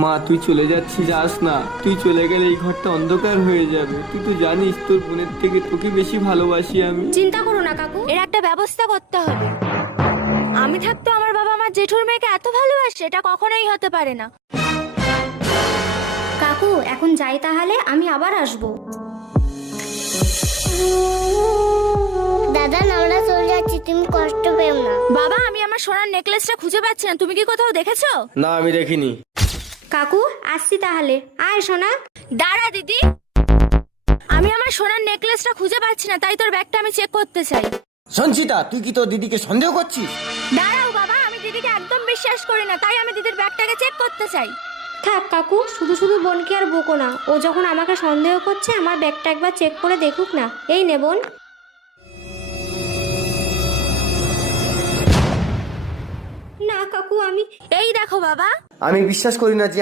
মা তুই চলে যাচ্ছিস, যাস না। তুই চলে গেলে এই ঘরটা অন্ধকার হয়ে যাবে। তুই তো জানিস তোর বোনের থেকে তোকে বেশি ভালোবাসি আমি। চিন্তা করো না কাকু, এর একটা ব্যবস্থা করতে হবে। আমি থাকতো আমার বাবা আমার জেঠুর মেয়েকে এত ভালোবাসে, এটা কখনোই হতে পারে না। কাকু এখন যাই তাহলে, আমি আবার আসবো। দাদা আমরা চলে যাচ্ছি, তুমি কষ্ট পেও না। বাবা আমি আমার সোনার নেকলেসটা খুঁজে পাচ্ছি না, তুমি কি কোথাও দেখেছো? না আমি দেখিনি। কাকু আসছি তাহলে, আয় সোনা। দাঁড়া দিদি, আমি আমার সোনার নেকলেসটা খুঁজে পাচ্ছি না, তাই তোর ব্যাগটা আমি চেক করতে চাই। সঞ্চিতা, তুই কি তোর দিদিকে সন্দেহ করছিস? দাঁড়াও বাবা, আমি দিদিকে একদম বিশ্বাস করি না, তাই আমি দিদির ব্যাগটাকে চেক করতে চাই। থাক কাকু, শুধু শুধু বোনকে আর বকো না। ও যখন আমাকে সন্দেহ করছে, আমার ব্যাগটা একবার চেক করে দেখুক না। এই নে বোন। না কাকু, আমি এই দেখো বাবা। আমি বিশ্বাস করি না যে